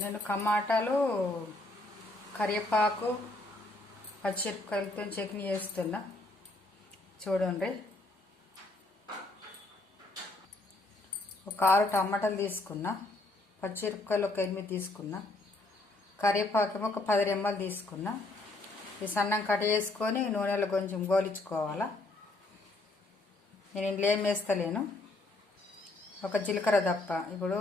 నేను టమాటాలు కరివేపాకు పచ్చిమిరపకాయలతో చట్నీ చేస్తున్నా చూడండి. ఒక 6 టమాటాలు తీసుకున్నా, పచ్చిమిరపకాయలు ఒక 8 తీసుకున్నా, కరివేపాకు ఒక 10 రెమ్మలు తీసుకున్నా. ఈ సన్నం కట్ చేసుకొని నూనెలో కొంచెం గోలించుకోవాలా. నేను ఇంట్లో ఏం వేస్తలేను. ఒక జీలకర్ర దప్ప. ఇప్పుడు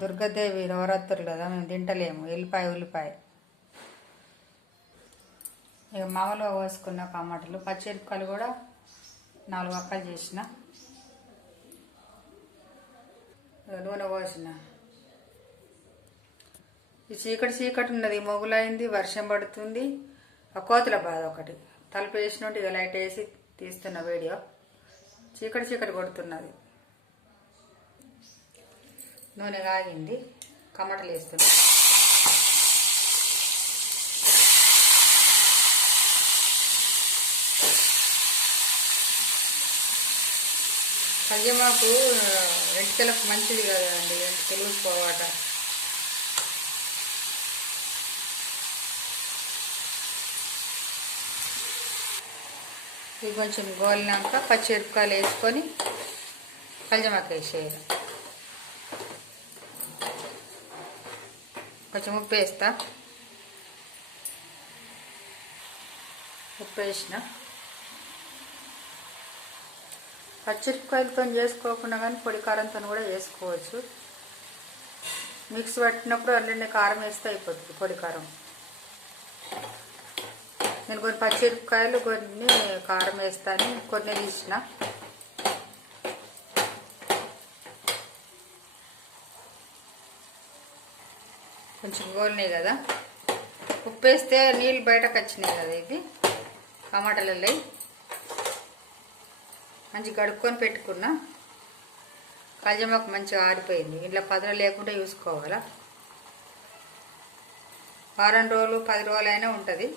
దుర్గాదేవి నవరాత్రులు కదా, మేము తింటలేము. ఉల్లిపాయ ఇక మామూలుగా పోసుకున్న టమాటాలు, పచ్చిమిరపకాయలు కూడా 4 వక్కలు చేసిన, నూనె పోసిన. ఈ చీకటి ఉన్నది, మొగులైంది, వర్షం పడుతుంది. ఆ కోతుల బాధ ఒకటి. తలుపు వేసినట్టు ఇక లైట్ వేసి తీస్తున్న వీడియో. చీకటి కొడుతున్నది. నూనె కాగింది, టమాటాలు వేస్తున్నా. కళ్యమాకు వెంట్రుకలకు మంచిది కదండి, వెంట్రుకలు పోవాట. ఇది కొంచెం గోలినాక పచ్చిమిరపకాయలు వేసుకొని కళ్యమాకు వేసేయాలి. కొంచెం ఉప్పు వేస్తా. ఉప్పు వేసిన. పచ్చిమిరపకాయలతో చేసుకోకుండా కానీ పొడి కారంతో కూడా చేసుకోవచ్చు. మిక్స్ పట్టినప్పుడు అందులోనే కారం వేస్తే అయిపోతుంది, పొడి కారం. నేను కొన్ని పచ్చిమిరపకాయలు కొన్ని కారం వేస్తాను, కొన్ని తీసిన. కొంచెం గోలినాయి కదా, ఉప్పు వేస్తే నీళ్ళు బయటకు వచ్చినాయి కదా. ఇది టమాటాలలో మంచి కడుక్కొని పెట్టుకున్నా. కళ్యమాకు మంచిగా ఆరిపోయింది. ఇంట్లో పదన లేకుండా చూసుకోవాలా. వారం రోజులు 10 రోజులు అయినా ఉంటుంది.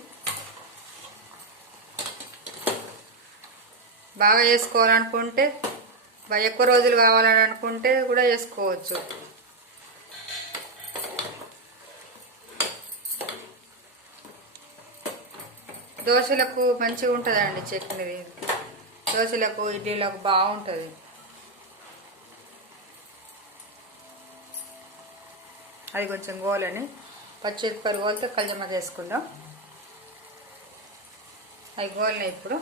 బాగా చేసుకోవాలనుకుంటే, ఎక్కువ రోజులు కావాలని అనుకుంటే కూడా చేసుకోవచ్చు. దోశలకు మంచిగా ఉంటుందండి చట్నీ. దోశలకు, ఇడ్లీలకు బాగుంటుంది. అది కొంచెం గోలని పచ్చిమిరపకాయలు గోలితే కళ్యమాకు వేసుకుందాం. అవి గోలిన ఇప్పుడు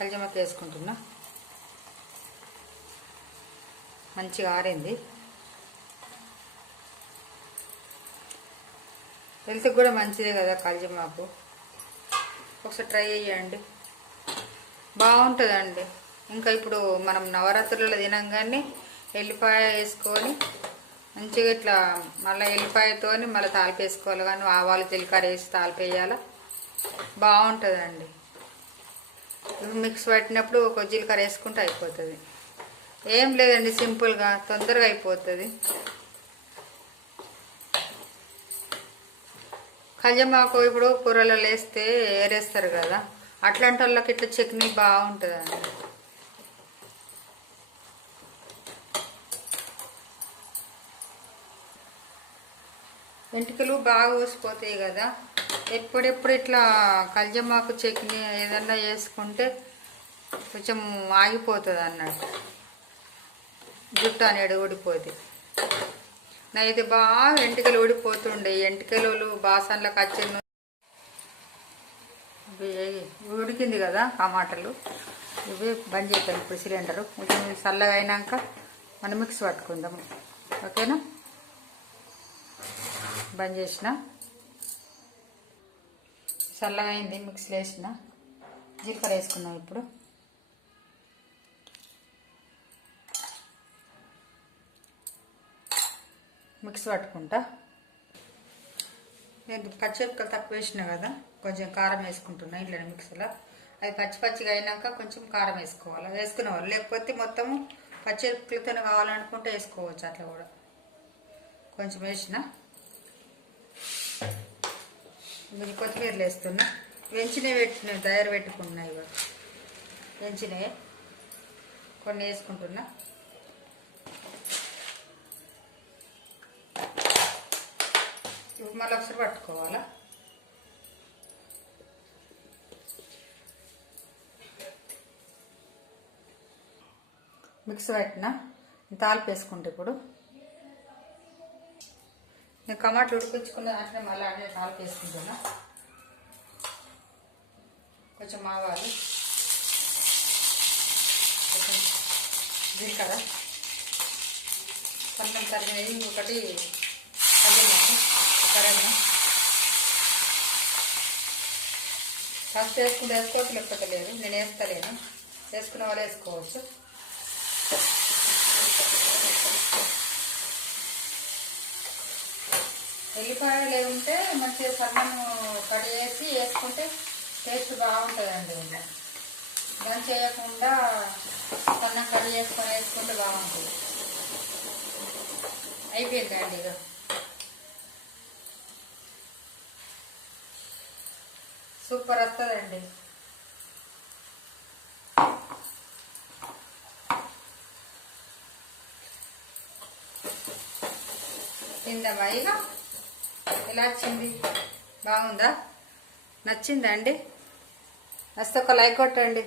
కళ్యమాకు వేసుకుంటున్నా. మంచిగా ఆరింది. హెల్త్కి కూడా మంచిదే కదా కళ్యమాకు. ఒకసారి ట్రై చేయండి, బాగుంటుందండి. ఇంకా ఇప్పుడు మనం నవరాత్రులలో తినంగానే ఎల్లిపాయ వేసుకొని మంచిగా ఇట్లా మళ్ళీ ఎల్లిపాయతో మళ్ళీ తాలిపు వేసుకోవాలి. కానీ ఆవాలు జీలకర్ర వేసి తాలిపు వేయాలి, బాగుంటుందండి. మిక్స్ పట్టినప్పుడు ఒక జీలకర్ర వేసుకుంటే అయిపోతుంది. ఏం లేదండి, సింపుల్గా తొందరగా అయిపోతుంది. కళ్యమాకు ఇప్పుడు కూరలలో వేస్తే ఏరేస్తారు కదా, అట్లాంటి వాళ్ళకి ఇట్లా చట్నీ బాగుంటుందండి. వెంట్రుకలు బాగా ఊసిపోతాయి కదా, ఎప్పుడెప్పుడు ఇట్లా కళ్యమాకు చట్నీ ఏదన్నా వేసుకుంటే కొంచెం ఆగిపోతుంది అన్నట్టు, జుట్టు అనేది ఊడిపోతుంది. నైతే బాగా వెంట్రుకలు ఊడిపోతుండే. వెంట్రుకలు బాసన్లకు వచ్చి ఉడికింది కదా టమాటాలు. ఇవి బంద్ చేద్దాం ఇప్పుడు సిలిండరు. కొంచెం చల్లగా అయినాక మనం మిక్స్ పట్టుకుందాం, ఓకేనా. బంద్ చేసిన, చల్లగా అయింది. మిక్స్లో వేసిన జీలకర్ర వేసుకున్నాం. ఇప్పుడు మిక్స్ పట్టుకుంటా. నేను పచ్చిమిరపకాయలు తక్కువ వేసిన కదా, కొంచెం కారం వేసుకుంటున్నా ఇంట్లో మిక్సీలో. అది పచ్చిగా అయినాక కొంచెం కారం వేసుకోవాలి, వేసుకునేవాళ్ళు. లేకపోతే మొత్తము పచ్చిమిరపకాయలతో కావాలనుకుంటే వేసుకోవచ్చు, అట్లా కూడా. కొంచెం వేసిన. కొత్తిమీరలు వేస్తున్నా. వెంచినవి తయారు పెట్టుకున్నాయి, వెంచినవి కొన్ని వేసుకుంటున్నా. ఇప్పుడు మళ్ళీ ఒకసారి పట్టుకోవాలా. మిక్స్ పెట్టిన తాలింపు వేసుకుంటే ఇప్పుడు నేను టమాటాలు ఉడికించుకున్న దాంట్లో మళ్ళీ అన్నీ తాలింపు వేసుకుంటున్నా. కొంచెం ఆవాలు, కొంచెం జీలకర్ర, కొంచెం తరిగిన ఇంకొకటి తగ్గినట్టు కరెంట్ ఫస్ట్ వేసుకుంటే వేసుకోవచ్చు, లేకపోతే లేదు. నేను వేస్తలేను, వేసుకున్న వాళ్ళు వేసుకోవచ్చు. ఎల్లిపాయలు లేకుంటే మంచిగా సన్నం కట్ చేసి వేసుకుంటే టేస్ట్ బాగుంటుందండి. ఇలా దాన్ని చేయకుండా సన్నం కట్ చేసుకొని వేసుకుంటే బాగుంటుంది. అయిపోయిందండి ఇక. సూపర్ వస్తుందండి. తిందామా ఇక? ఎలా వచ్చింది? బాగుందా? నచ్చిందా అండి? నచ్చితే ఒక లైక్ కొట్టండి.